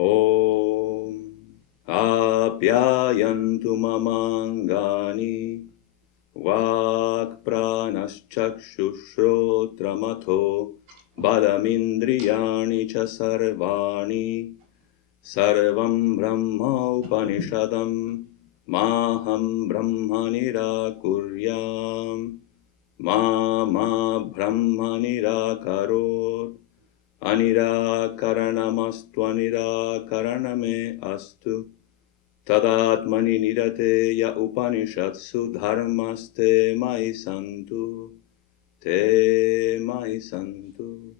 Om Apyayantu mamangani Vak pranaschakshushrotramatho Balamindriyani cha sarvani Sarvam brahma upanishadam Maham brahma nirakuryam Ma brahma nirakaror Anirakaranamastu anirakaraname astu Tadatmani nirate ya upanishatsu dharmaste mai santu te mai santu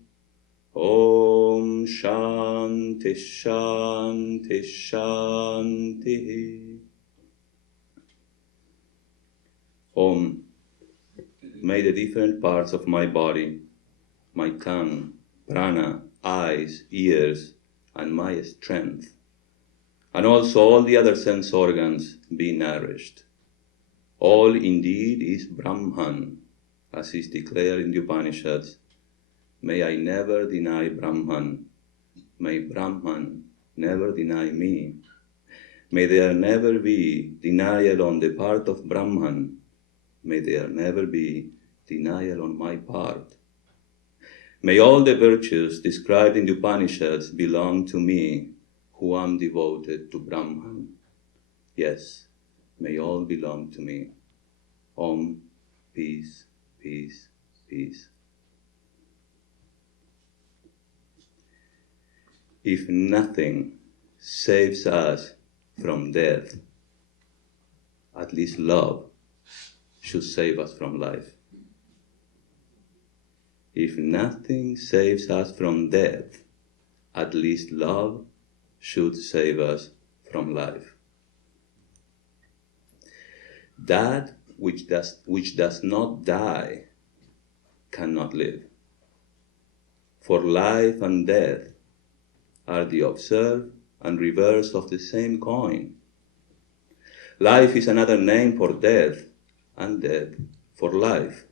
Om Shanti Shanti Shanti Om. May the different parts of my body, my tongue, prana, eyes, ears, and my strength, and also all the other sense organs be nourished. All indeed is Brahman, as is declared in the Upanishads. May I never deny Brahman. May Brahman never deny me. May there never be denial on the part of Brahman. May there never be denial on my part. May all the virtues described in the Upanishads belong to me, who am devoted to Brahman. Yes, may all belong to me. Om, peace, peace, peace. If nothing saves us from death, at least love should save us from life. If nothing saves us from death, at least love should save us from life. That which does not die cannot live. For life and death are the observed and reverse of the same coin. Life is another name for death, and death for life.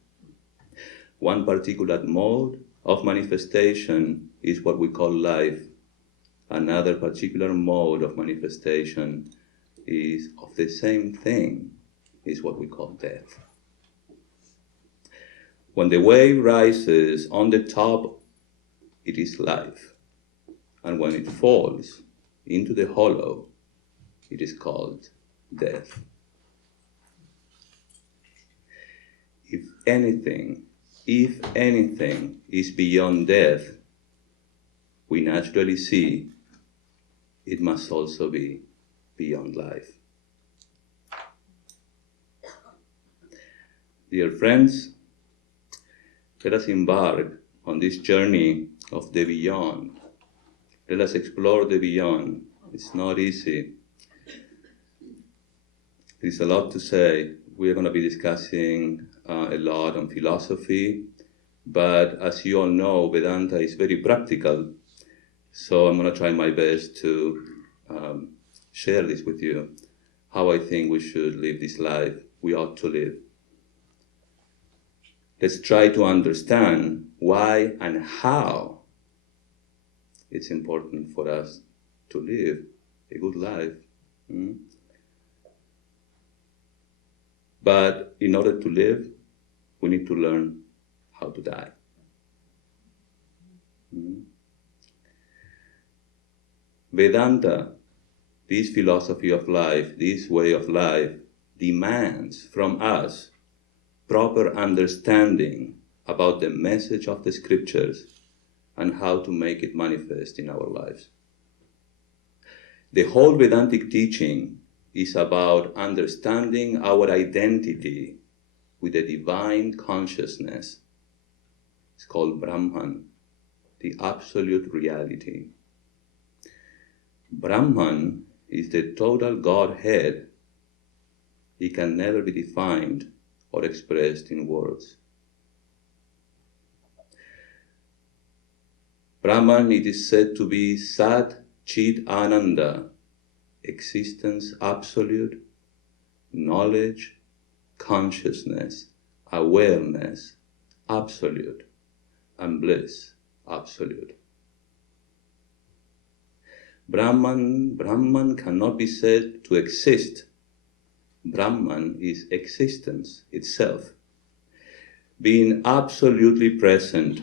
One particular mode of manifestation is what we call life. Another particular mode of manifestation is of the same thing, is what we call death. When the wave rises on the top, it is life. And when it falls into the hollow, it is called death. If anything is beyond death, we naturally see it must also be beyond life. Dear friends, let us embark on this journey of the beyond. Let us explore the beyond. It's not easy. There's a lot to say. We're going to be discussing a lot on philosophy, but as you all know, Vedanta is very practical. So I'm going to try my best to share this with you, how I think we should live this life we ought to live. Let's try to understand why and how it's important for us to live a good life. But in order to live, we need to learn how to die. Vedanta, this philosophy of life, this way of life, demands from us proper understanding about the message of the scriptures and how to make it manifest in our lives. The whole Vedantic teaching is about understanding our identity with the divine consciousness. It's called Brahman, the absolute reality. Brahman is the total Godhead. It can never be defined or expressed in words. Brahman, it is said to be Sat Chit Ananda, existence absolute, knowledge, consciousness, awareness absolute, and bliss absolute. Brahman cannot be said to exist. Brahman is existence itself. Being absolutely present,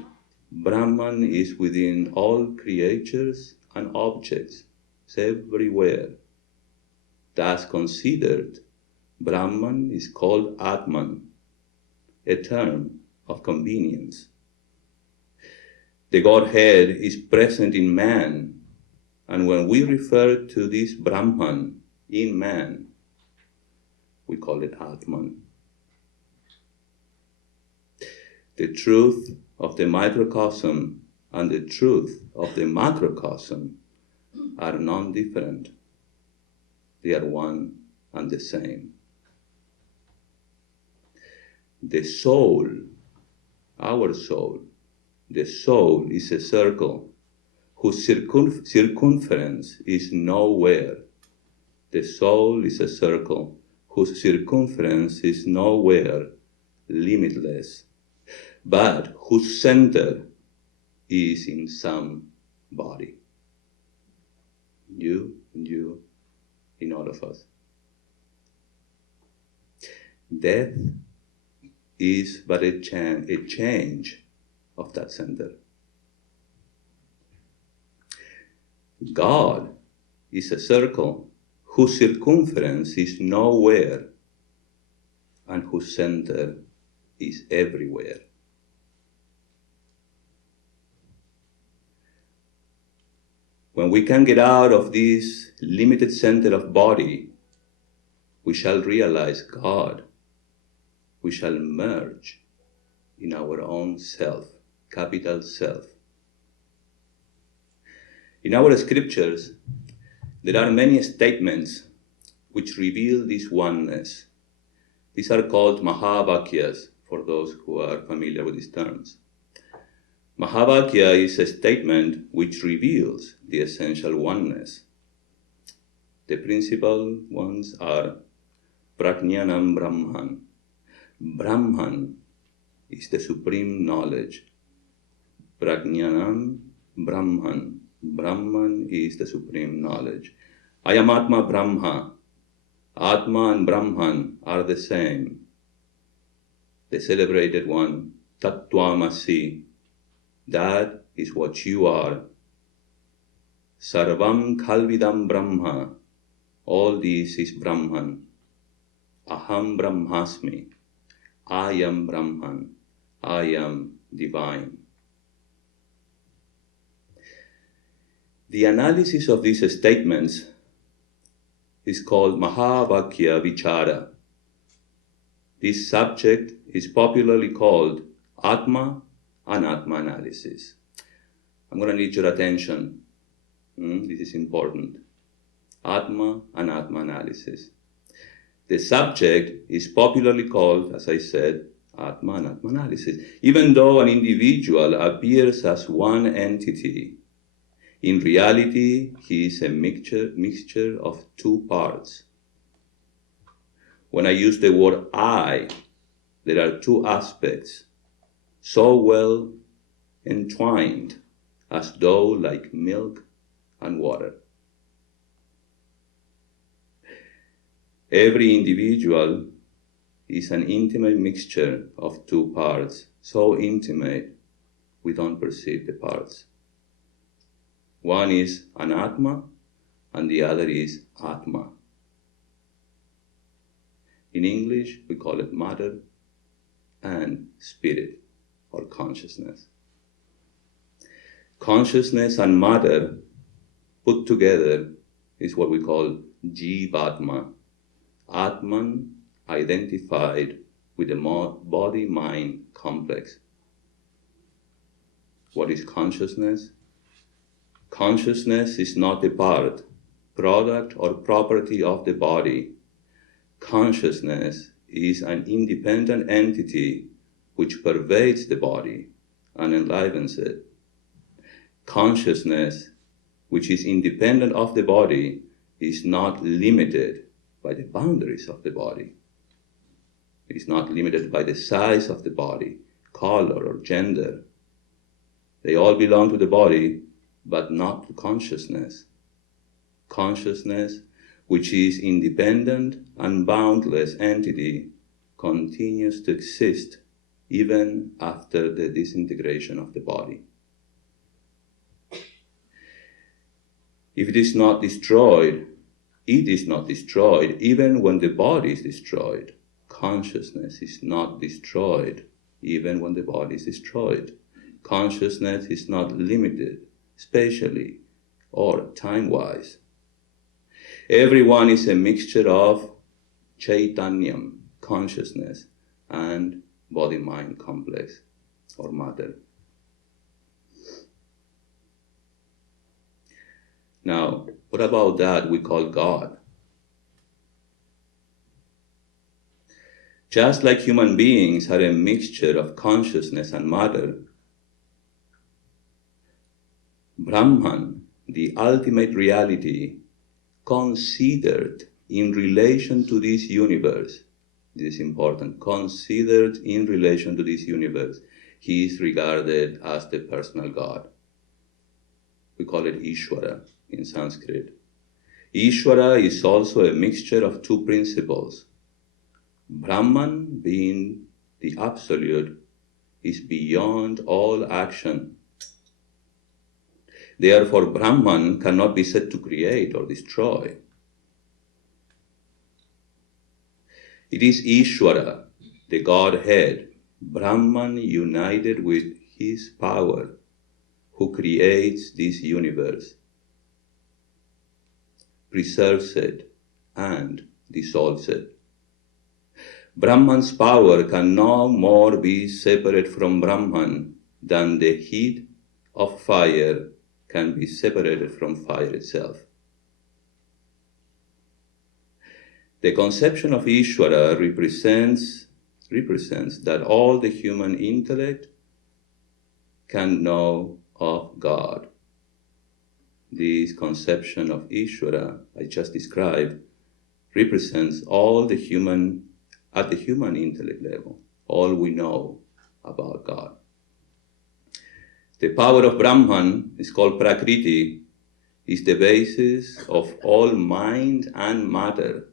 Brahman is within all creatures and objects. It's everywhere. Thus considered, Brahman is called Atman, a term of convenience. The Godhead is present in man, and when we refer to this Brahman in man, we call it Atman. The truth of the microcosm and the truth of the macrocosm are non-different. They are one and the same. The soul, our soul, the soul is a circle whose circumference is nowhere. The soul is a circle whose circumference is nowhere, limitless, but whose center is in some body. You and you, in all of us. Death is but a change of that center. God is a circle whose circumference is nowhere and whose center is everywhere. When we can get out of this limited center of body, we shall realize God. We shall merge in our own self, capital self. In our scriptures, there are many statements which reveal this oneness. These are called Mahavakyas, for those who are familiar with these terms. Mahavakya is a statement which reveals the essential oneness. The principal ones are Prajnanam Brahman. Brahman is the supreme knowledge. Prajnanam Brahman. Brahman is the supreme knowledge. I am Atma Brahma. Atma and Brahman are the same. The celebrated one, Tattvamasi. That is what you are. Sarvam Khalvidam Brahma. All this is Brahman. Aham Brahmasmi. I am Brahman. I am divine. The analysis of these statements is called Mahavakya Vichara. This subject is popularly called Atma and Atma analysis. I'm going to need your attention. This is important. Atma and Atma analysis. The subject is popularly called, as I said, Atma and Atma analysis. Even though an individual appears as one entity, in reality, he is a mixture of two parts. When I use the word I, there are two aspects, so well entwined as though like milk and water. Every individual is an intimate mixture of two parts, so intimate we don't perceive the parts. One is Anatma and the other is Atma. In English, we call it matter and spirit or consciousness. Consciousness and matter put together is what we call Jivatma. Atman identified with the body-mind complex. What is consciousness? Consciousness is not a part, product, or property of the body. Consciousness is an independent entity which pervades the body and enlivens it. Consciousness, which is independent of the body, is not limited by the boundaries of the body. It is not limited by the size of the body, color, or gender. They all belong to the body, but not to consciousness. Consciousness, which is independent and boundless entity, continues to exist even after the disintegration of the body. If it is not destroyed, it is not destroyed even when the body is destroyed. Consciousness is not destroyed even when the body is destroyed. Consciousness is not limited spatially or time-wise. Everyone is a mixture of chaitanyam, consciousness, and body-mind complex or matter. Now, what about that we call God? Just like human beings are a mixture of consciousness and matter, Brahman, the ultimate reality, considered in relation to this universe, this is important, considered in relation to this universe, he is regarded as the personal God. We call it Ishvara in Sanskrit. Ishvara is also a mixture of two principles. Brahman, being the absolute, is beyond all action. Therefore, Brahman cannot be said to create or destroy. It is Ishvara, the Godhead, Brahman united with his power, who creates this universe, preserves it, and dissolves it. Brahman's power can no more be separate from Brahman than the heat of fire can be separated from fire itself. The conception of Ishvara represents that all the human intellect can know of God. This conception of Ishvara I just described represents all the human, at the human intellect level, all we know about God. The power of Brahman is called Prakriti, is the basis of all mind and matter.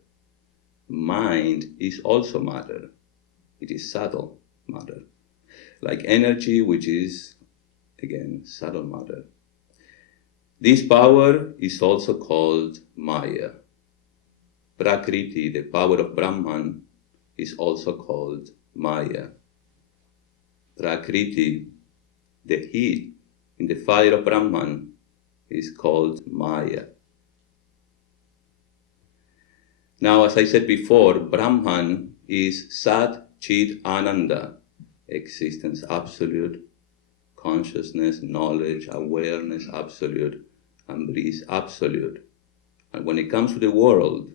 Mind is also matter. It is subtle matter, like energy, which is, again, subtle matter. This power is also called Maya. Prakriti, the power of Brahman, is also called Maya. Prakriti, the heat in the fire of Brahman, is called Maya. Now, as I said before, Brahman is Sat Chit Ananda, existence absolute, consciousness, knowledge, awareness absolute, and bliss absolute. And when it comes to the world,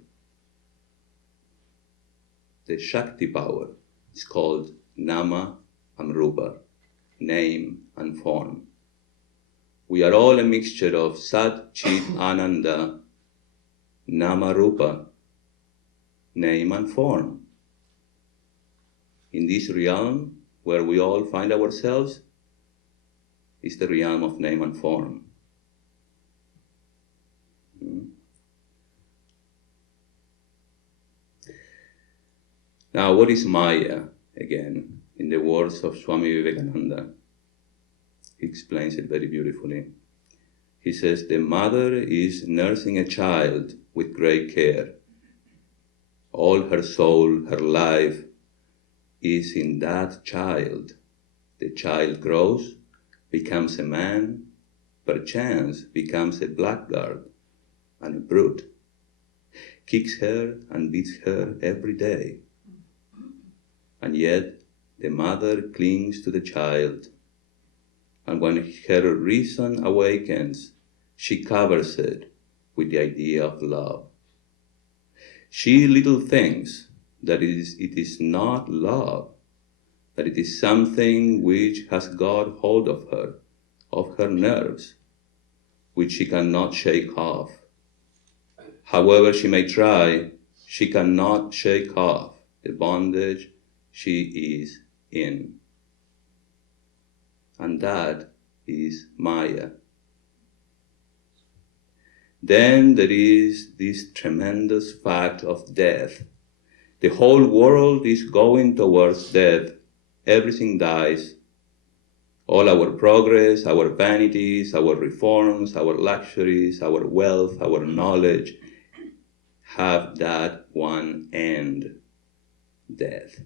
the Shakti power is called Nama and Rupa, name and form. We are all a mixture of Sat Chit Ananda, Nama Rupa, name and form. In this realm where we all find ourselves is the realm of name and form. Now, what is Maya, again, in the words of Swami Vivekananda? He explains it very beautifully. He says, the mother is nursing a child with great care. All her soul, her life is in that child. The child grows, becomes a man, perchance becomes a blackguard and a brute, kicks her and beats her every day. And yet the mother clings to the child, and when her reason awakens, she covers it with the idea of love. She little thinks that it is not love, that it is something which has got hold of her nerves, which she cannot shake off. However she may try, she cannot shake off the bondage she is in. And that is Maya. Then there is this tremendous fact of death. The whole world is going towards death. Everything dies. All our progress, our vanities, our reforms, our luxuries, our wealth, our knowledge have that one end, death.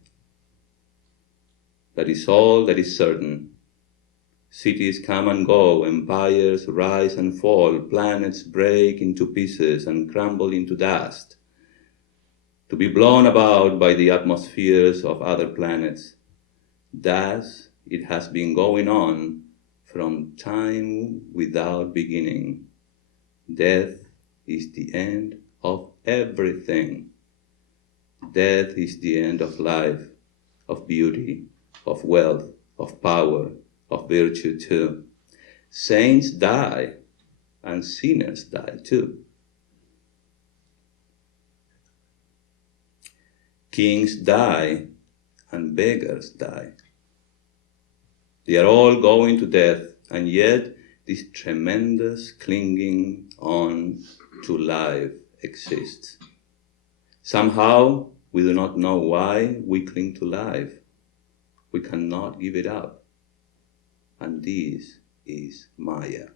That is all that is certain. Cities come and go, empires rise and fall, planets break into pieces and crumble into dust, to be blown about by the atmospheres of other planets. Thus, it has been going on from time without beginning. Death is the end of everything. Death is the end of life, of beauty, of wealth, of power, of virtue too. Saints die, and sinners die too. Kings die, and beggars die. They are all going to death, and yet this tremendous clinging on to life exists. Somehow, we do not know why we cling to life. We cannot give it up. And this is Maya.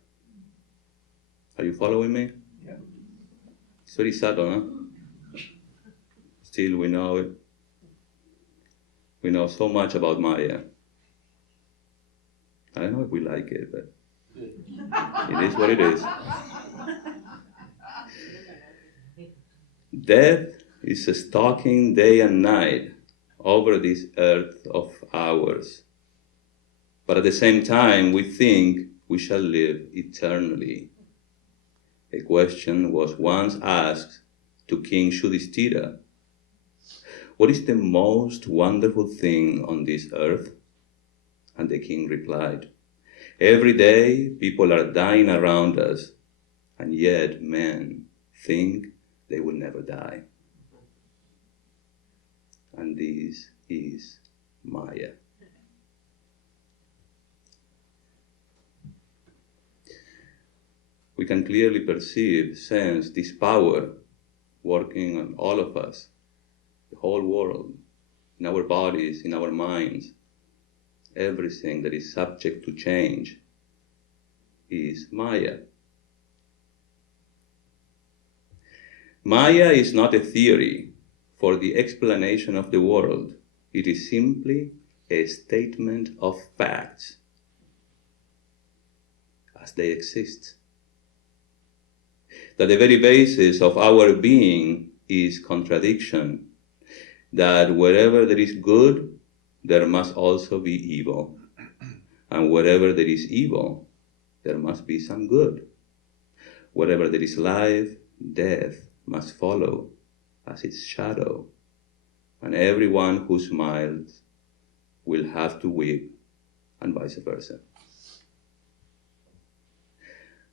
Are you following me? Yeah. It's very subtle, huh? Still, we know it. We know so much about Maya. I don't know if we like it, but it is what it is. Death is stalking day and night over this earth of ours. But at the same time, we think we shall live eternally. A question was once asked to King Yudhishthira, "What is the most wonderful thing on this earth?" And the king replied, "Every day people are dying around us, and yet men think they will never die." And this is Maya. We can clearly perceive, sense this power working on all of us, the whole world, in our bodies, in our minds. Everything that is subject to change is Maya. Maya is not a theory for the explanation of the world. It is simply a statement of facts as they exist. That the very basis of our being is contradiction, that wherever there is good, there must also be evil, and wherever there is evil, there must be some good. Wherever there is life, death must follow as its shadow, and everyone who smiles will have to weep, and vice versa.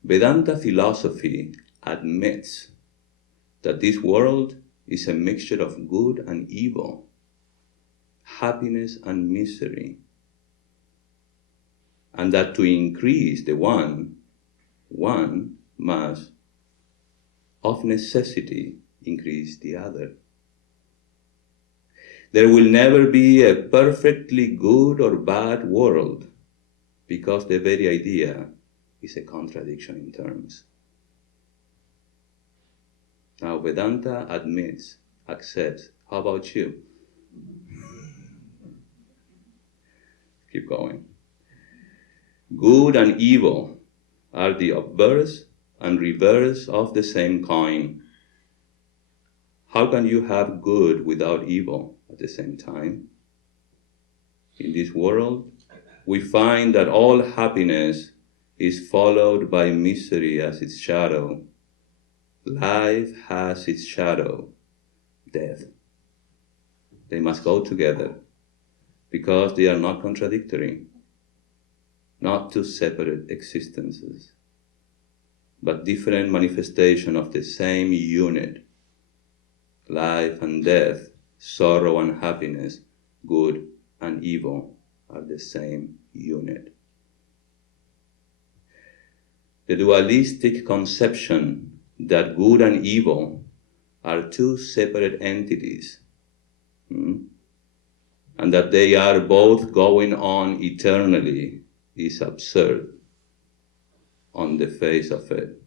Vedanta philosophy admits that this world is a mixture of good and evil, happiness and misery, and that to increase the one must, of necessity, increase the other. There will never be a perfectly good or bad world, because the very idea is a contradiction in terms. Now, Vedanta admits, accepts. How about you? Keep going. Good and evil are the obverse and reverse of the same coin. How can you have good without evil at the same time? In this world, we find that all happiness is followed by misery as its shadow. Life has its shadow, death. They must go together because they are not contradictory, not two separate existences, but different manifestations of the same unit. Life and death, sorrow and happiness, good and evil are the same unit. The dualistic conception that good and evil are two separate entities, and that they are both going on eternally is absurd on the face of it.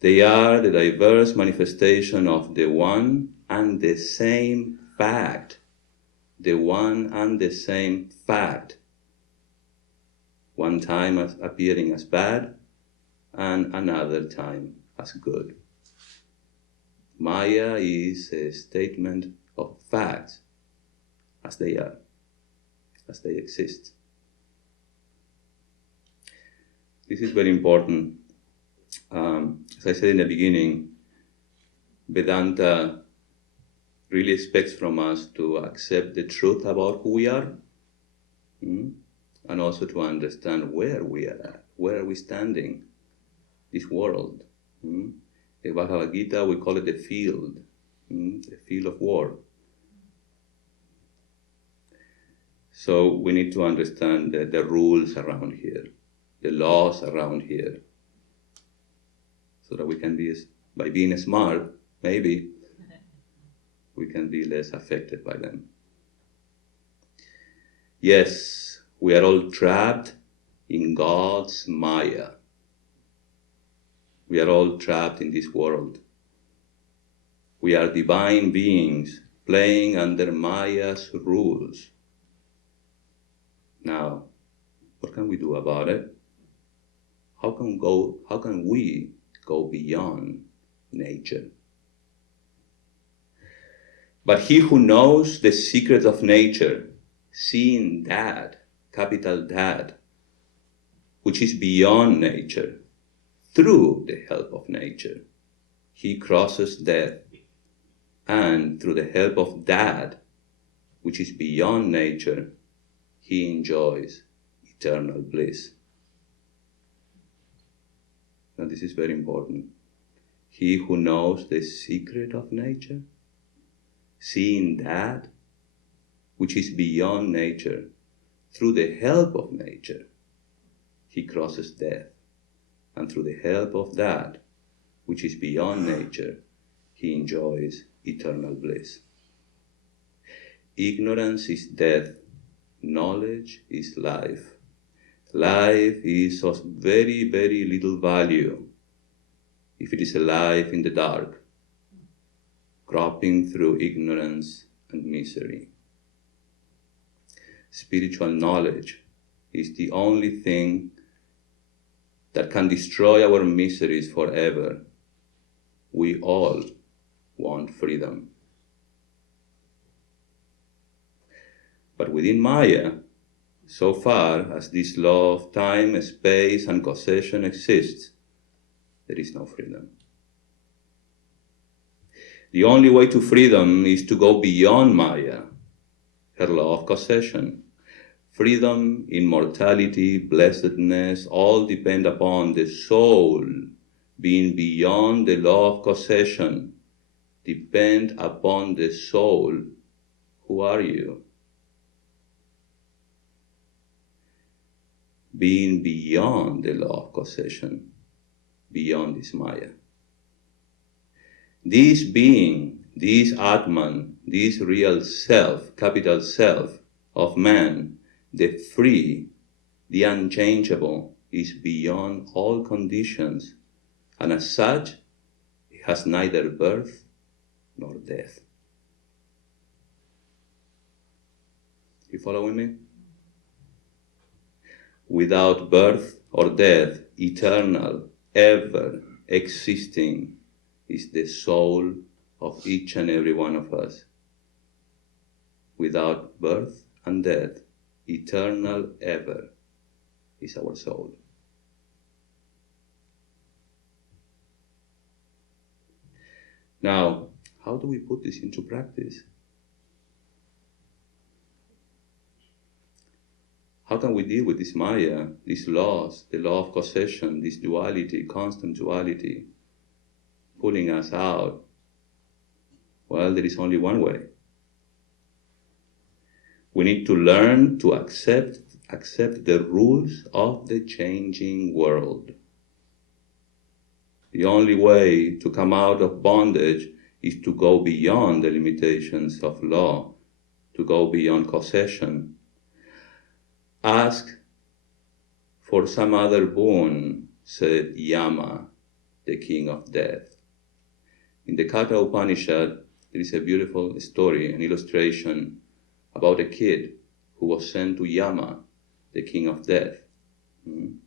They are the diverse manifestation of the one and the same fact. The one and the same fact. One time as appearing as bad and another time as good. Maya is a statement of facts as they are, as they exist. This is very important. As I said in the beginning, Vedanta really expects from us to accept the truth about who we are, and also to understand where we are at, where are we standing, this world. The Bhagavad Gita, we call it the field of war. So we need to understand the rules around here, the laws around here, so that we can be, by being smart, maybe, we can be less affected by them. Yes, we are all trapped in God's Maya. We are all trapped in this world. We are divine beings playing under Maya's rules. Now, what can we do about it? How can we go beyond nature? But he who knows the secret of nature, seeing that, capital that, which is beyond nature, through the help of nature, he crosses death, and through the help of that, which is beyond nature, he enjoys eternal bliss. Now this is very important. He who knows the secret of nature, seeing that which is beyond nature, through the help of nature, he crosses death. And through the help of that which is beyond nature, he enjoys eternal bliss. Ignorance is death. Knowledge is life. Life is of very, very little value if it is a life in the dark, groping through ignorance and misery. Spiritual knowledge is the only thing that can destroy our miseries forever. We all want freedom. But within Maya, so far as this law of time, space, and causation exists, there is no freedom. The only way to freedom is to go beyond Maya, her law of causation. Freedom, immortality, blessedness, all depend upon the soul being beyond the law of causation. Depend upon the soul. Who are you? Being beyond the law of causation, beyond this Maya. This being, this Atman, this real self, capital self of man, the free, the unchangeable, is beyond all conditions, and as such, it has neither birth nor death. You following me? Without birth or death, eternal, ever existing, is the soul of each and every one of us. Without birth and death, eternal ever is our soul. Now, how do we put this into practice? How can we deal with this Maya, these laws, the law of causation, this duality, constant duality, pulling us out? Well, there is only one way. We need to learn to accept the rules of the changing world. The only way to come out of bondage is to go beyond the limitations of law, to go beyond causation. Ask for some other boon, said Yama, the king of death. In the Katha Upanishad, there is a beautiful story, an illustration about a kid who was sent to Yama, the king of death. I'm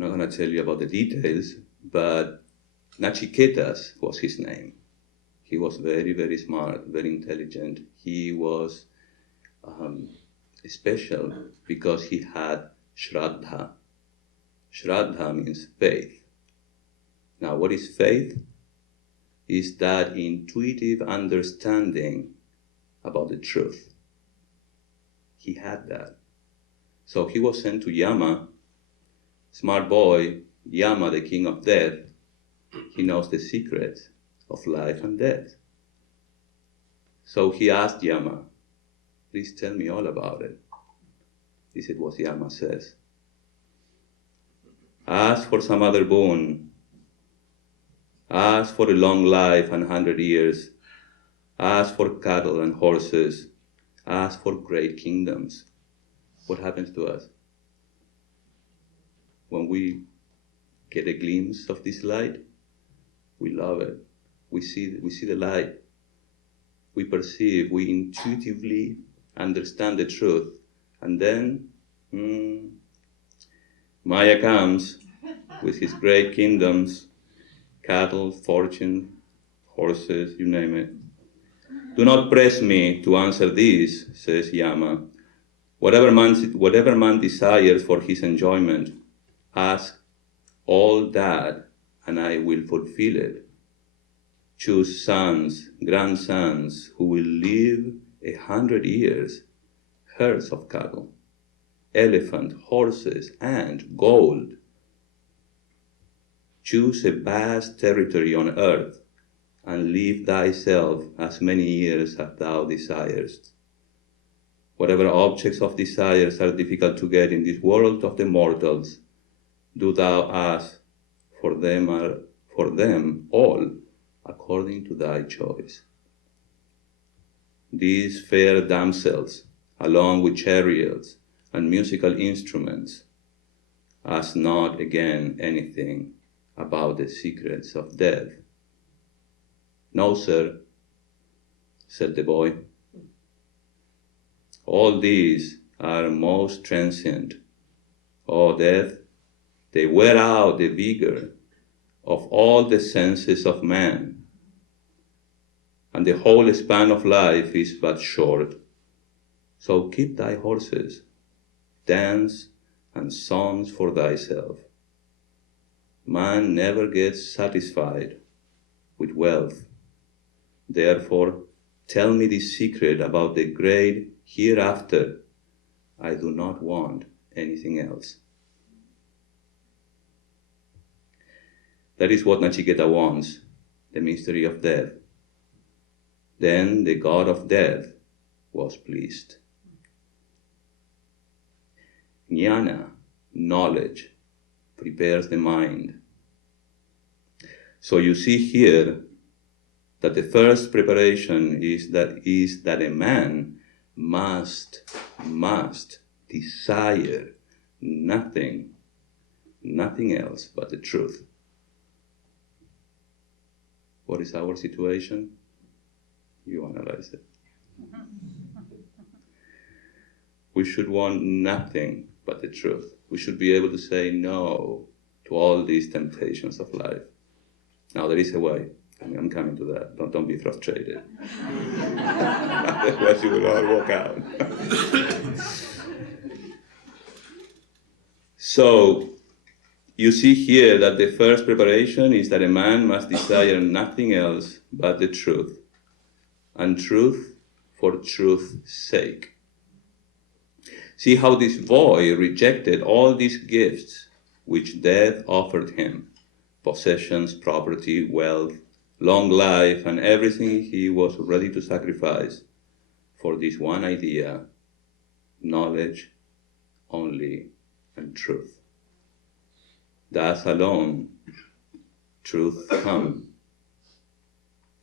not going to tell you about the details, but Nachiketas was his name. He was very, very smart, very intelligent. He was special because he had Shraddha. Shraddha means faith. Now, what is faith? Is that intuitive understanding about the truth. He had that. So he was sent to Yama, smart boy, Yama, the king of death. He knows the secrets of life and death. So he asked Yama, please tell me all about it. This is what Yama says. Ask for some other boon. Ask for a long life and 100 years. Ask for cattle and horses. Ask for great kingdoms. What happens to us? When we get a glimpse of this light, we love it. We see the light. We perceive, we intuitively understand the truth. And then Maya comes with his great kingdoms, cattle, fortune, horses, you name it. Do not press me to answer this, says Yama. Whatever man desires for his enjoyment, ask all that and I will fulfill it. Choose sons, grandsons who will live 100 years, herds of cattle, elephant, horses, and gold. Choose a vast territory on earth and live thyself as many years as thou desirest. Whatever objects of desires are difficult to get in this world of the mortals, do thou ask for them all according to thy choice. These fair damsels, along with chariots and musical instruments, ask not again anything about the secrets of death. No, sir, said the boy. All these are most transient. O death, they wear out the vigor of all the senses of man, and the whole span of life is but short. So keep thy horses, dance and songs for thyself. Man never gets satisfied with wealth. Therefore, tell me the secret about the great hereafter. I do not want anything else. That is what Nachiketa wants, the mystery of death. Then the god of death was pleased. Jnana, knowledge, prepares the mind. So you see here that the first preparation is that a man must desire nothing else but the truth. What is our situation? You analyze it. We should want nothing but the truth. We should be able to say no to all these temptations of life. Now there is a way. I'm coming to that. Don't be frustrated. Otherwise you will all walk out. So, you see here that the first preparation is that a man must desire nothing else but the truth, and truth for truth's sake. See how this boy rejected all these gifts which death offered him, possessions, property, wealth, long life, and everything he was ready to sacrifice for this one idea, knowledge only and truth. thus alone truth come.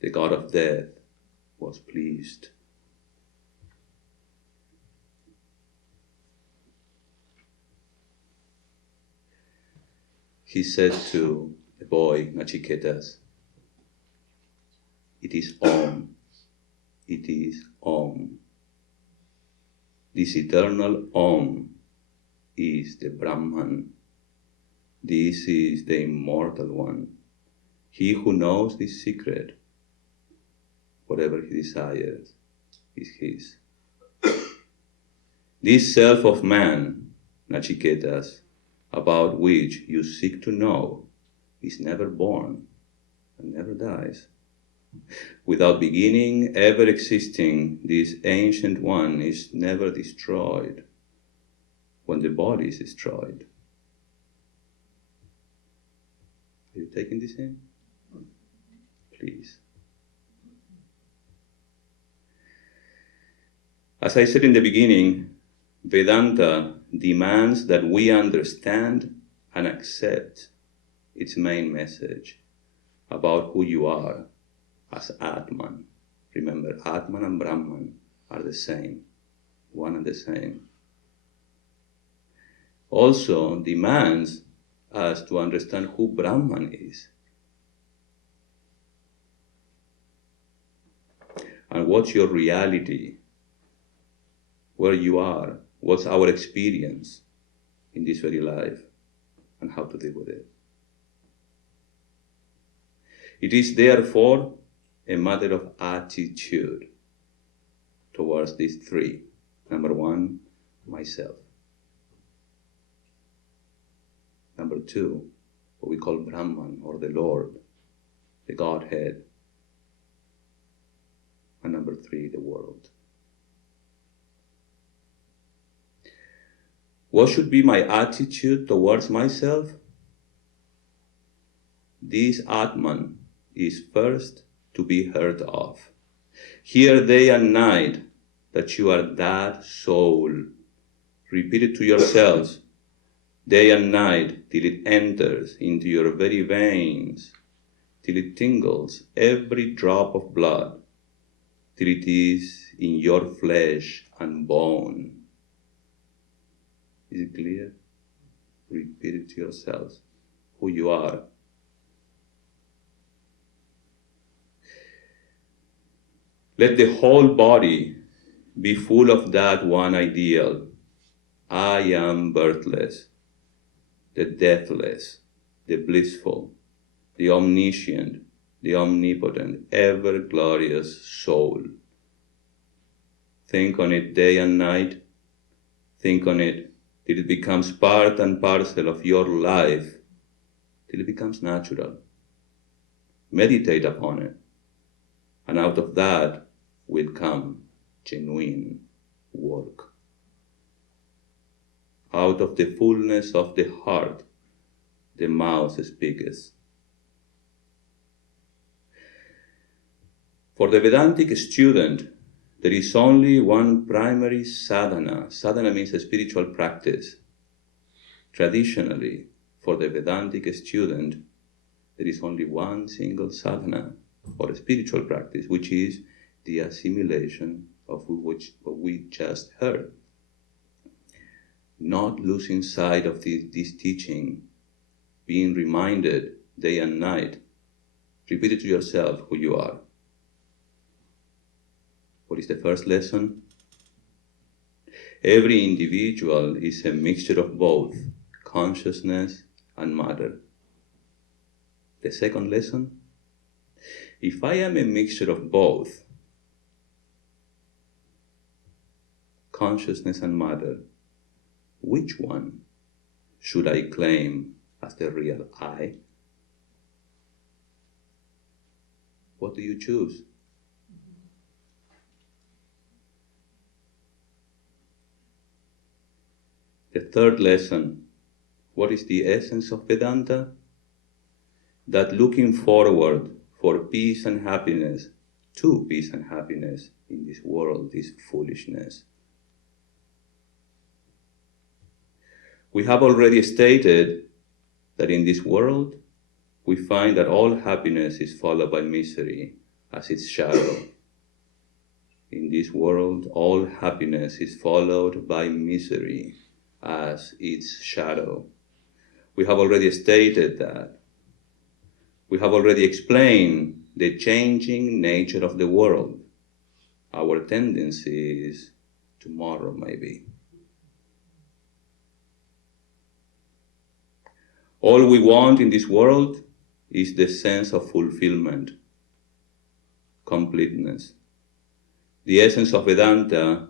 The god of death was pleased. He said to the boy, Nachiketas, it is Om, it is Om. This eternal Om is the Brahman. This is the immortal one. He who knows this secret, whatever he desires, is his. This self of man, Nachiketas, about which you seek to know, is never born and never dies. Without beginning, ever existing, this ancient one is never destroyed when the body is destroyed. Are you taking this in? Please. As I said in the beginning, Vedanta demands that we understand and accept its main message about who you are as Atman. Remember, Atman and Brahman are the same, one and the same. Also demands us to understand who Brahman is and what's your reality, where you are, what's our experience in this very life, and how to deal with it. It is therefore a matter of attitude towards these three. Number one, myself. Number two, what we call Brahman, or the Lord, the Godhead. And number three, the world. What should be my attitude towards myself? This Atman is first to be heard of. Hear day and night that you are that soul. Repeat it to yourselves day and night till it enters into your very veins, till it tingles every drop of blood, till it is in your flesh and bone. Is it clear? Repeat it to yourselves, who you are. Let the whole body be full of that one ideal. I am birthless, the deathless, the blissful, the omniscient, the omnipotent, ever glorious soul. Think on it day and night. Think on it till it becomes part and parcel of your life, till it becomes natural. Meditate upon it, and out of that will come genuine work. Out of the fullness of the heart, the mouth speaketh. For the Vedantic student, there is only one primary sadhana. Sadhana means a spiritual practice. Traditionally, for the Vedantic student, there is only one single sadhana, or a spiritual practice, which is the assimilation of what we just heard. Not losing sight of this teaching, being reminded day and night. Repeat it to yourself who you are. What is the first lesson? Every individual is a mixture of both consciousness and matter. The second lesson? If I am a mixture of both consciousness and matter, which one should I claim as the real I? What do you choose? The third lesson, what is the essence of Vedanta? That looking forward for peace and happiness, to peace and happiness in this world, is foolishness. We have already stated that in this world we find that all happiness is followed by misery as its shadow. In this world, all happiness is followed by misery as its shadow. We have already stated that. We have already explained the changing nature of the world. Our tendency is tomorrow, maybe. All we want in this world is the sense of fulfillment, completeness. The essence of Vedanta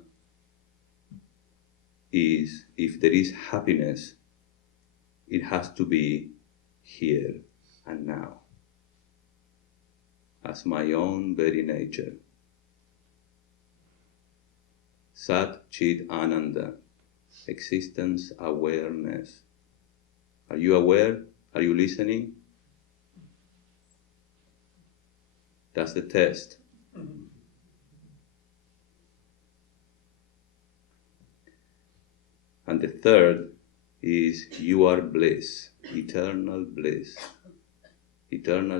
is, if there is happiness, it has to be here and now, as my own very nature. Sat Chit Ananda, existence awareness. Are you aware? Are you listening? That's the test. And the third is you are bliss, eternal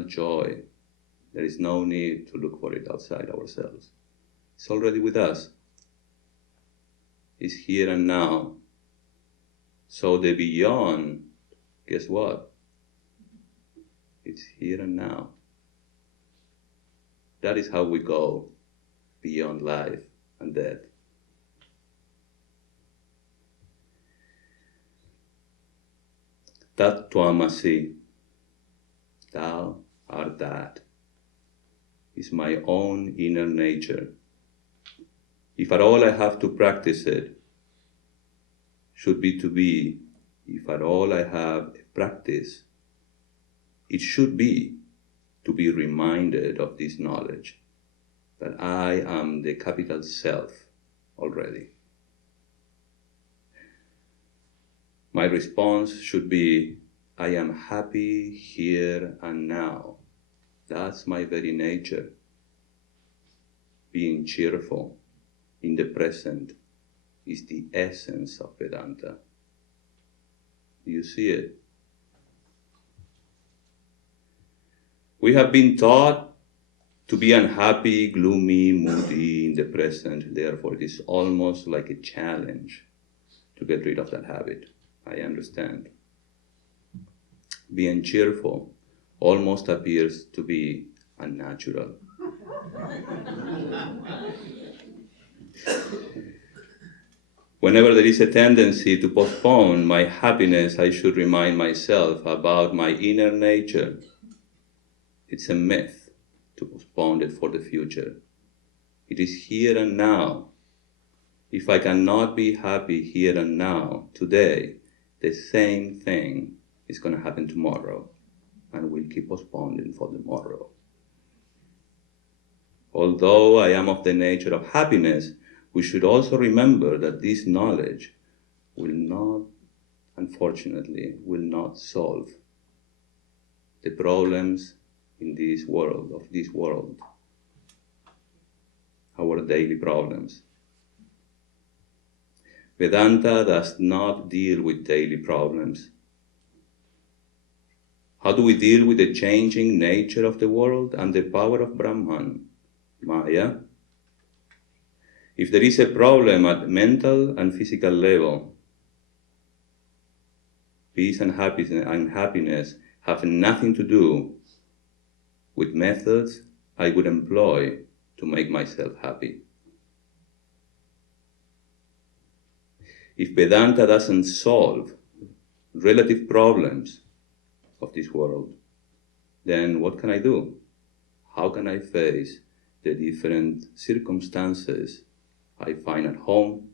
joy. There is no need to look for it outside ourselves. It's already with us. It's here and now. So the beyond, guess what? It's here and now. That is how we go beyond life and death. Tat Tvamasi, thou art that, is my own inner nature. If at all I have to practice it, should be to be, if at all I have a practice, it should be to be reminded of this knowledge, that I am the capital self already. My response should be, I am happy here and now. That's my very nature. Being cheerful in the present is the essence of Vedanta. Do you see it? We have been taught to be unhappy, gloomy, moody in the present. Therefore, it is almost like a challenge to get rid of that habit. I understand. Being cheerful almost appears to be unnatural. Whenever there is a tendency to postpone my happiness, I should remind myself about my inner nature. It's a myth to postpone it for the future. It is here and now. If I cannot be happy here and now, today, the same thing is going to happen tomorrow, and we'll keep postponing for tomorrow. Although I am of the nature of happiness, we should also remember that this knowledge will not, unfortunately, will not solve the problems in this world, our daily problems. Vedanta does not deal with daily problems. How do we deal with the changing nature of the world and the power of Brahman, Maya? If there is a problem at mental and physical level, peace and happiness have nothing to do with methods I would employ to make myself happy. If Vedanta doesn't solve relative problems of this world, then what can I do? How can I face the different circumstances I find at home,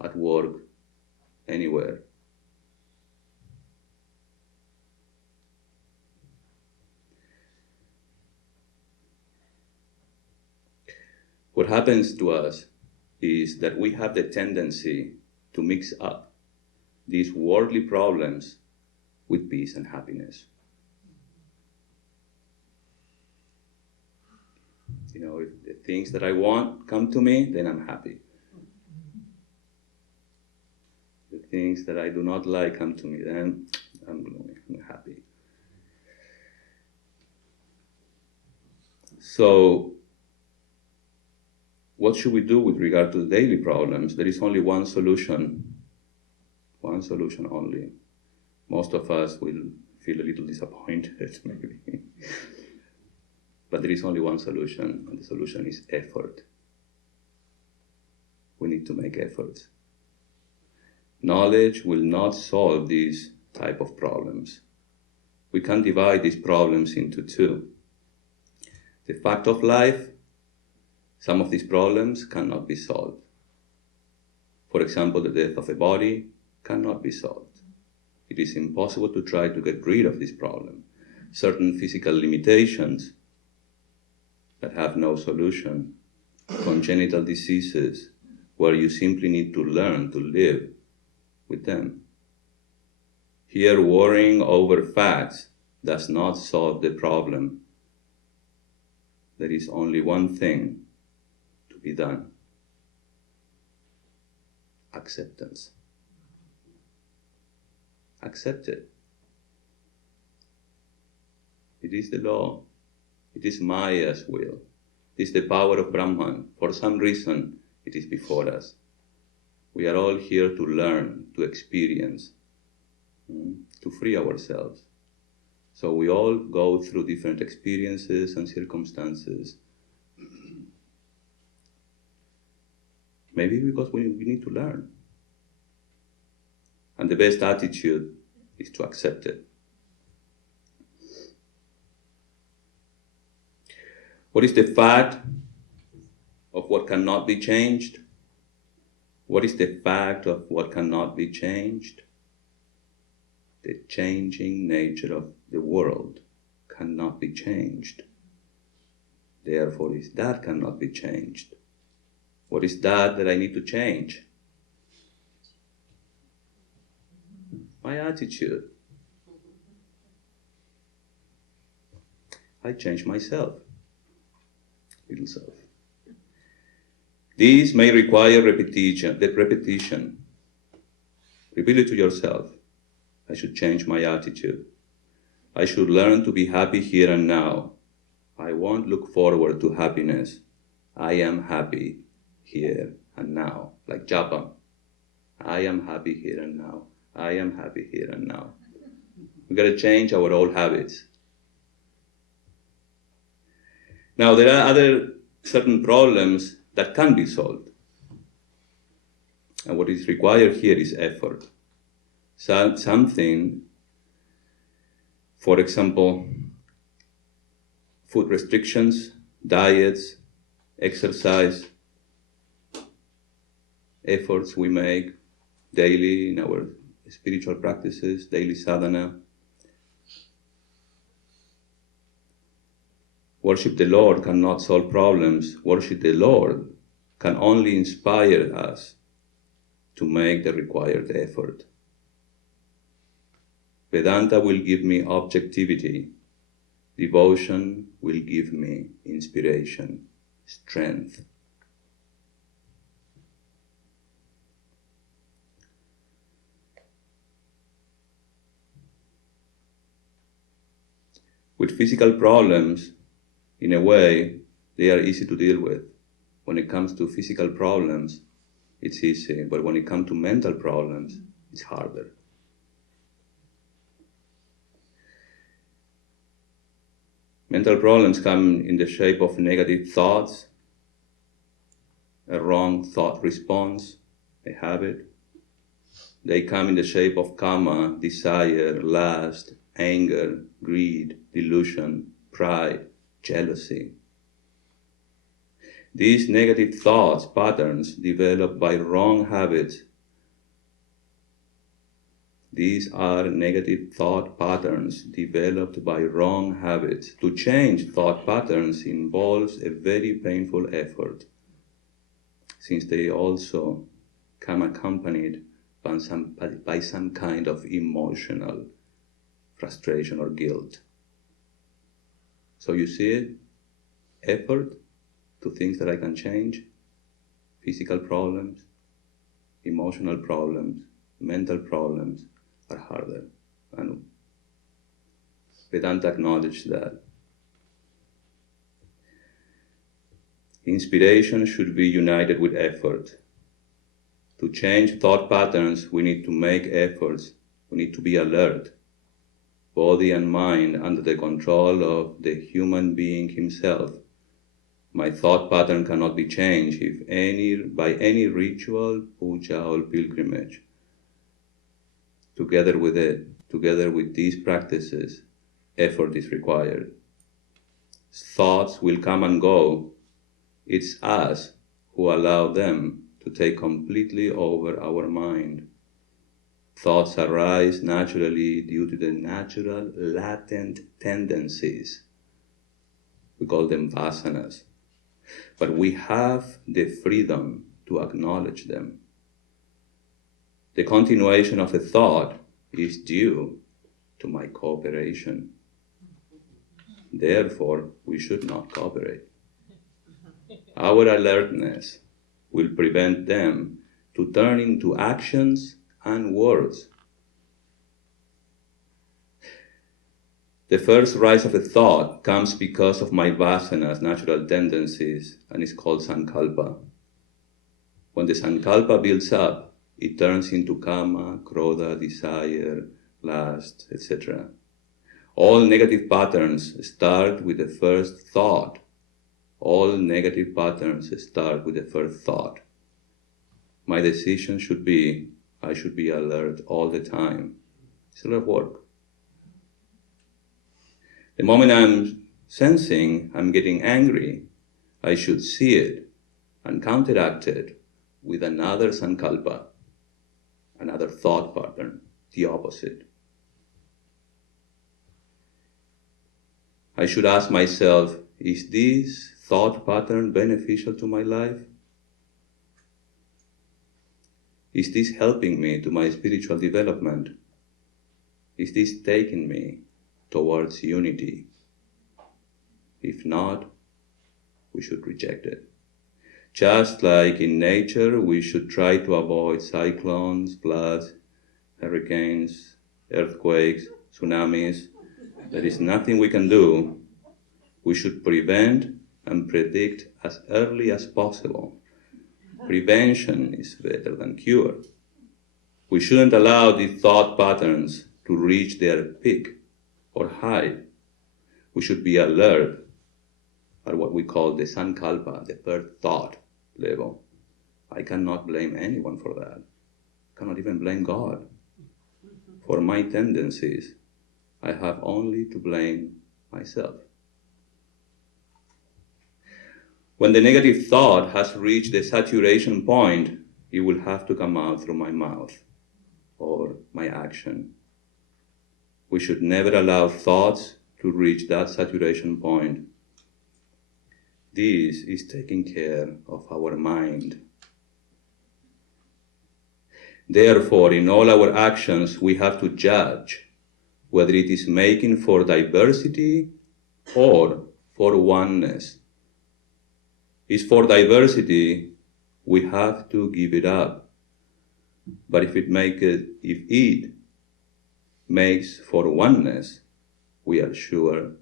at work, anywhere? What happens to us is that we have the tendency to mix up these worldly problems with peace and happiness. You know, if the things that I want come to me, then I'm happy. The things that I do not like come to me, then I'm gloomy, I'm happy. So, what should we do with regard to the daily problems? There is only one solution only. Most of us will feel a little disappointed, maybe. But there is only one solution, and the solution is effort. We need to make efforts. Knowledge will not solve these type of problems. We can divide these problems into two. The fact of life, some of these problems cannot be solved. For example, the death of a body cannot be solved. It is impossible to try to get rid of this problem. Certain physical limitations that have no solution, congenital diseases, where you simply need to learn to live with them. Here, worrying over facts does not solve the problem. There is only one thing to be done: acceptance. Accept it. It is the law. It is Maya's will. It is the power of Brahman. For some reason, it is before us. We are all here to learn, to experience, to free ourselves. So we all go through different experiences and circumstances. Maybe because we need to learn. And the best attitude is to accept it. What is the fact of what cannot be changed? What is the fact of what cannot be changed? The changing nature of the world cannot be changed. Therefore, that cannot be changed. What is that I need to change? My attitude. I change myself, little self. These may require repetition. Repeat it to yourself. I should change my attitude. I should learn to be happy here and now. I won't look forward to happiness. I am happy here and now. Like japa. I am happy here and now. I am happy here and now. We've got to change our old habits. Now, there are other certain problems that can be solved. And what is required here is effort. Something, for example, food restrictions, diets, exercise, efforts we make daily in our spiritual practices, daily sadhana. Worship the Lord cannot solve problems. Worship the Lord can only inspire us to make the required effort. Vedanta will give me objectivity. Devotion will give me inspiration, strength. With physical problems, in a way, they are easy to deal with. When it comes to physical problems, it's easy. But when it comes to mental problems, it's harder. Mental problems come in the shape of negative thoughts, a wrong thought response, a habit. They come in the shape of kama, desire, lust, anger, greed, delusion, pride, jealousy. These negative thoughts, patterns developed by wrong habits. These are negative thought patterns developed by wrong habits. To change thought patterns involves a very painful effort, since they also come accompanied by some kind of emotional frustration or guilt. So you see it? Effort to things that I can change, physical problems, emotional problems, mental problems are harder. And Vedanta acknowledges that. Inspiration should be united with effort. To change thought patterns, we need to make efforts. We need to be alert. Body and mind under the control of the human being himself. My thought pattern cannot be changed by any ritual, puja, or pilgrimage. Together with these practices, effort is required. Thoughts will come and go. It's us who allow them to take completely over our mind. Thoughts arise naturally due to the natural latent tendencies. We call them vasanas. But we have the freedom to acknowledge them. The continuation of a thought is due to my cooperation. Therefore, we should not cooperate. Our alertness will prevent them to turn into actions and words. The first rise of a thought comes because of my vasanas, natural tendencies, and is called sankalpa. When the sankalpa builds up, it turns into kama, krodha, desire, lust, etc. All negative patterns start with the first thought. All negative patterns start with the first thought. My decision should be, I should be alert all the time. It's a lot of work. The moment I'm sensing I'm getting angry, I should see it and counteract it with another sankalpa, another thought pattern, the opposite. I should ask myself, is this thought pattern beneficial to my life? Is this helping me to my spiritual development? Is this taking me towards unity? If not, we should reject it. Just like in nature, we should try to avoid cyclones, floods, hurricanes, earthquakes, tsunamis. There is nothing we can do. We should prevent and predict as early as possible. Prevention is better than cure. We shouldn't allow these thought patterns to reach their peak or hide. We should be alert at what we call the sankalpa, the first thought level. I cannot blame anyone for that. I cannot even blame God. For my tendencies, I have only to blame myself. When the negative thought has reached the saturation point, it will have to come out through my mouth or my action. We should never allow thoughts to reach that saturation point. This is taking care of our mind. Therefore, in all our actions, we have to judge whether it is making for diversity or for oneness. If for diversity, we have to give it up. But if it makes for oneness, we are sure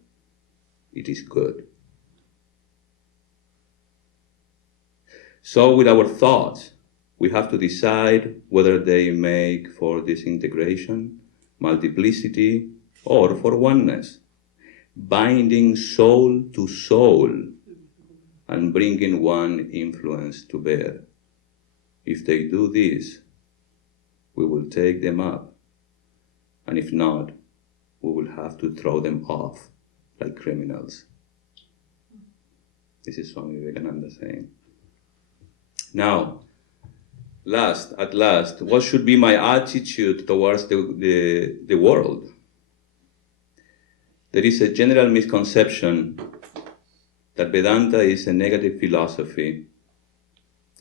it is good. So with our thoughts, we have to decide whether they make for disintegration, multiplicity, or for oneness, binding soul to soul and bringing one influence to bear. If they do this, we will take them up, and if not, we will have to throw them off like criminals. This is Swami Dhyanayogananda saying. Now, at last, what should be my attitude towards the world? There is a general misconception that Vedanta is a negative philosophy,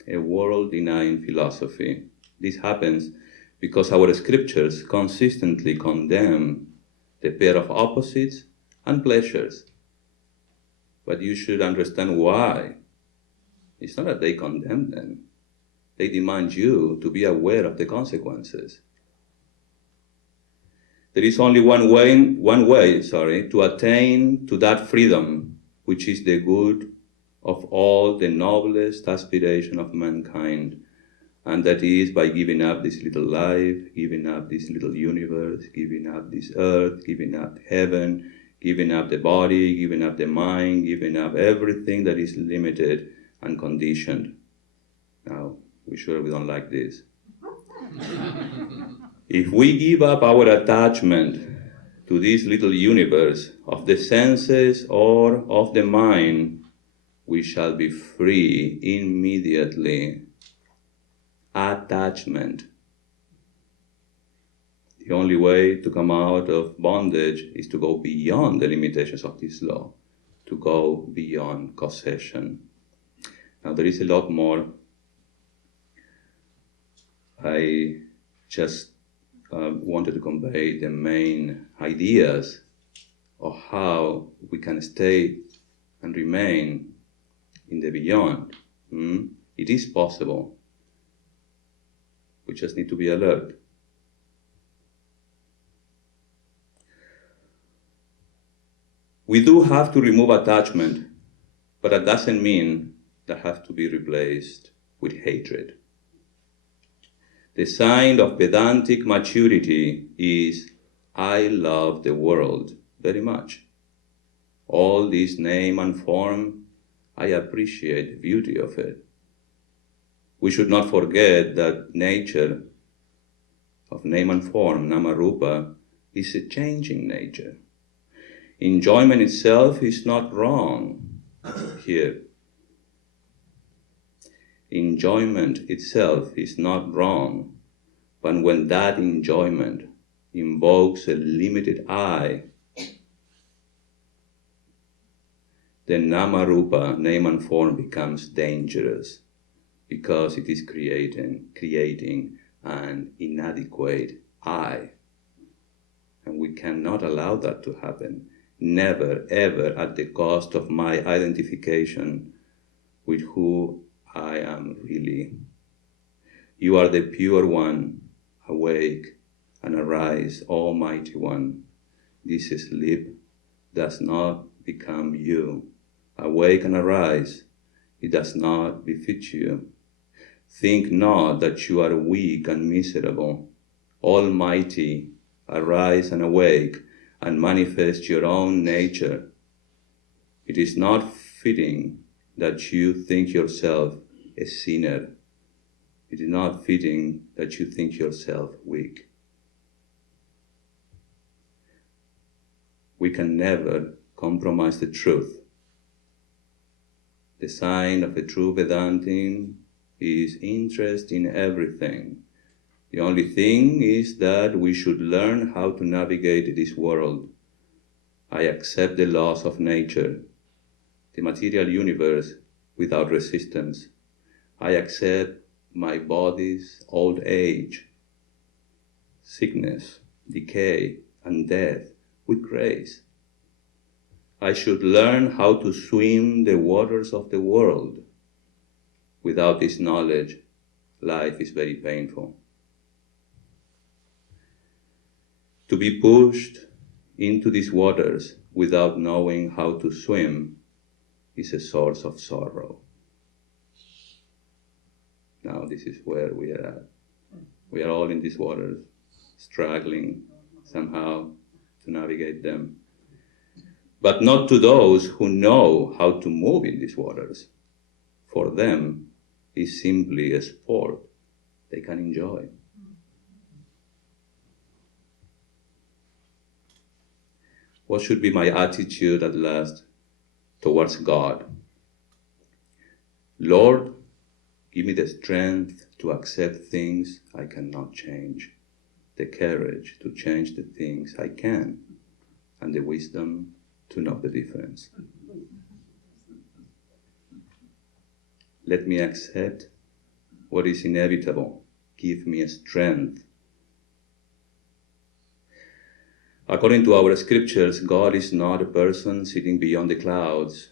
a world-denying philosophy. This happens because our scriptures consistently condemn the pair of opposites and pleasures. But you should understand why. It's not that they condemn them. They demand you to be aware of the consequences. There is only one way to attain to that freedom, which is the good of all the noblest aspiration of mankind, and that is by giving up this little life, giving up this little universe, giving up this earth, giving up heaven, giving up the body, giving up the mind, giving up everything that is limited and conditioned. Now, we're sure we don't like this. If we give up our attachment to this little universe of the senses or of the mind, we shall be free immediately. Attachment. The only way to come out of bondage is to go beyond the limitations of this law, to go beyond causation. Now there is a lot more. I just wanted to convey the main ideas of how we can stay and remain in the beyond. It is possible. We just need to be alert. We do have to remove attachment, but that doesn't mean that has to be replaced with hatred. The sign of Vedantic maturity is, I love the world very much. All this name and form, I appreciate the beauty of it. We should not forget that nature of name and form, Namarupa, is a changing nature. Enjoyment itself is not wrong here. Enjoyment itself is not wrong, but when that enjoyment invokes a limited I, then Namarupa, name and form, becomes dangerous because it is creating an inadequate I. And we cannot allow that to happen. Never, ever at the cost of my identification with who I am really. You are the pure one, awake and arise, Almighty One. This sleep does not become you. Awake and arise, it does not befit you. Think not that you are weak and miserable. Almighty, arise and awake and manifest your own nature. It is not fitting that you think yourself a sinner. It is not fitting that you think yourself weak. We can never compromise the truth. The sign of a true Vedantin is interest in everything. The only thing is that we should learn how to navigate this world. I accept the laws of nature, the material universe without resistance. I accept my body's old age, sickness, decay, and death with grace. I should learn how to swim the waters of the world. Without this knowledge, life is very painful. To be pushed into these waters without knowing how to swim is a source of sorrow. Now this is where we are at. We are all in these waters, struggling somehow to navigate them. But not to those who know how to move in these waters. For them, it's simply a sport they can enjoy. What should be my attitude at last towards God? Lord, give me the strength to accept things I cannot change, the courage to change the things I can, and the wisdom to know the difference. Let me accept what is inevitable. Give me a strength. According to our scriptures, God is not a person sitting beyond the clouds.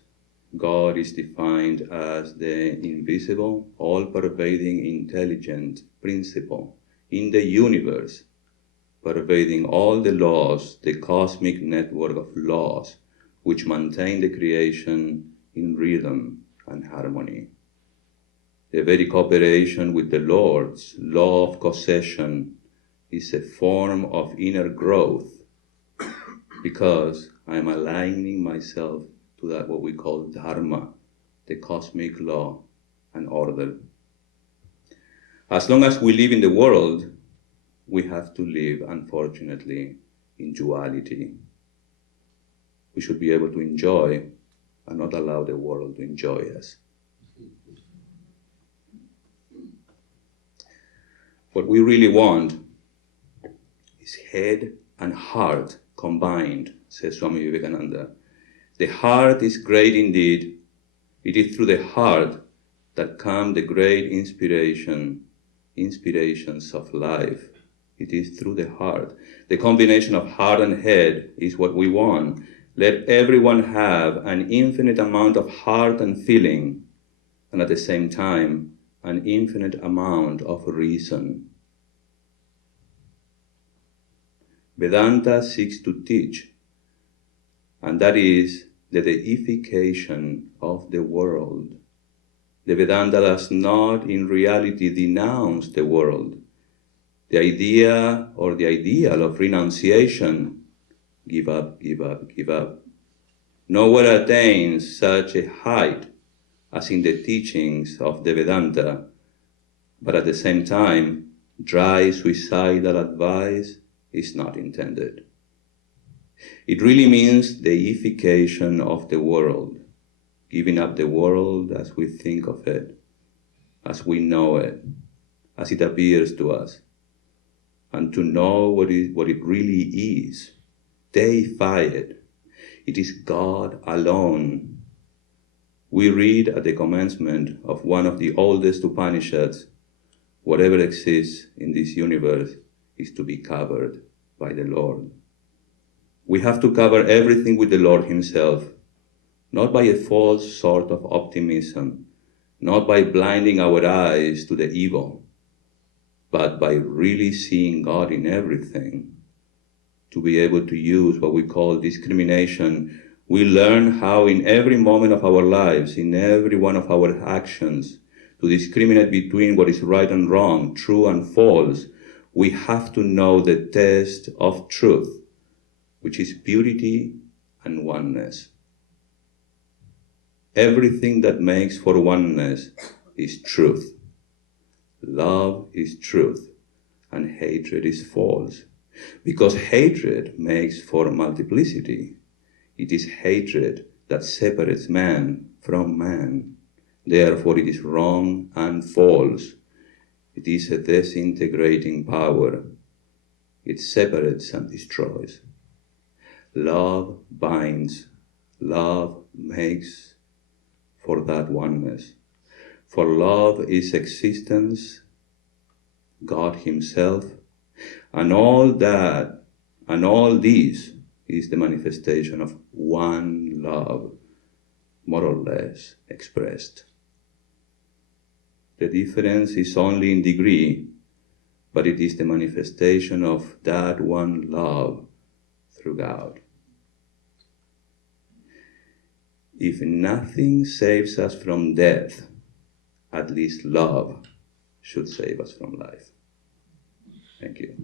God is defined as the invisible, all-pervading, intelligent principle in the universe, pervading all the laws, the cosmic network of laws which maintain the creation in rhythm and harmony. The very cooperation with the Lord's law of causation is a form of inner growth, because I am aligning myself to that what we call dharma, the cosmic law and order. As long as we live in the world, we have to live, unfortunately, in duality. We should be able to enjoy and not allow the world to enjoy us. What we really want is head and heart combined, says Swami Vivekananda. The heart is great indeed. It is through the heart that come the great inspirations of life. It is through the heart. The combination of heart and head is what we want. Let everyone have an infinite amount of heart and feeling, and at the same time, an infinite amount of reason. Vedanta seeks to teach, and that is the deification of the world. The Vedanta does not in reality denounce the world. The idea or the ideal of renunciation, give up, give up, give up, nowhere attains such a height as in the teachings of the Vedanta, but at the same time, dry suicidal advice is not intended. It really means deification of the world, giving up the world as we think of it, as we know it, as it appears to us, and to know what it really is. Deify it. It is God alone. We read at the commencement of one of the oldest Upanishads, whatever exists in this universe is to be covered by the Lord. We have to cover everything with the Lord Himself, not by a false sort of optimism, not by blinding our eyes to the evil, but by really seeing God in everything. To be able to use what we call discrimination, we learn how in every moment of our lives, in every one of our actions, to discriminate between what is right and wrong, true and false. We have to know the test of truth, which is purity and oneness. Everything that makes for oneness is truth. Love is truth, and hatred is false. Because hatred makes for multiplicity. It is hatred that separates man from man. Therefore, it is wrong and false. It is a disintegrating power. It separates and destroys. Love binds. Love makes for that oneness. For love is existence, God Himself, and all that, and all this is the manifestation of one love, more or less expressed. The difference is only in degree, but it is the manifestation of that one love through God. If nothing saves us from death, at least love should save us from life. Thank you.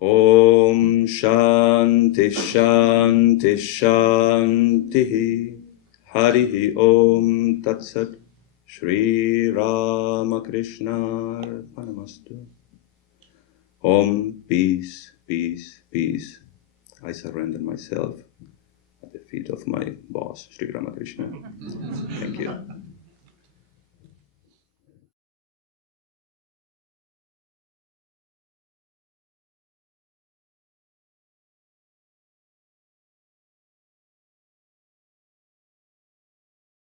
Om Shanti Shanti Shanti Harihi Om Tat Sat Shri Ramakrishna Arpanamastu. Om, peace, peace, peace. I surrender myself at the feet of my boss, Sri Ramakrishna. Thank you.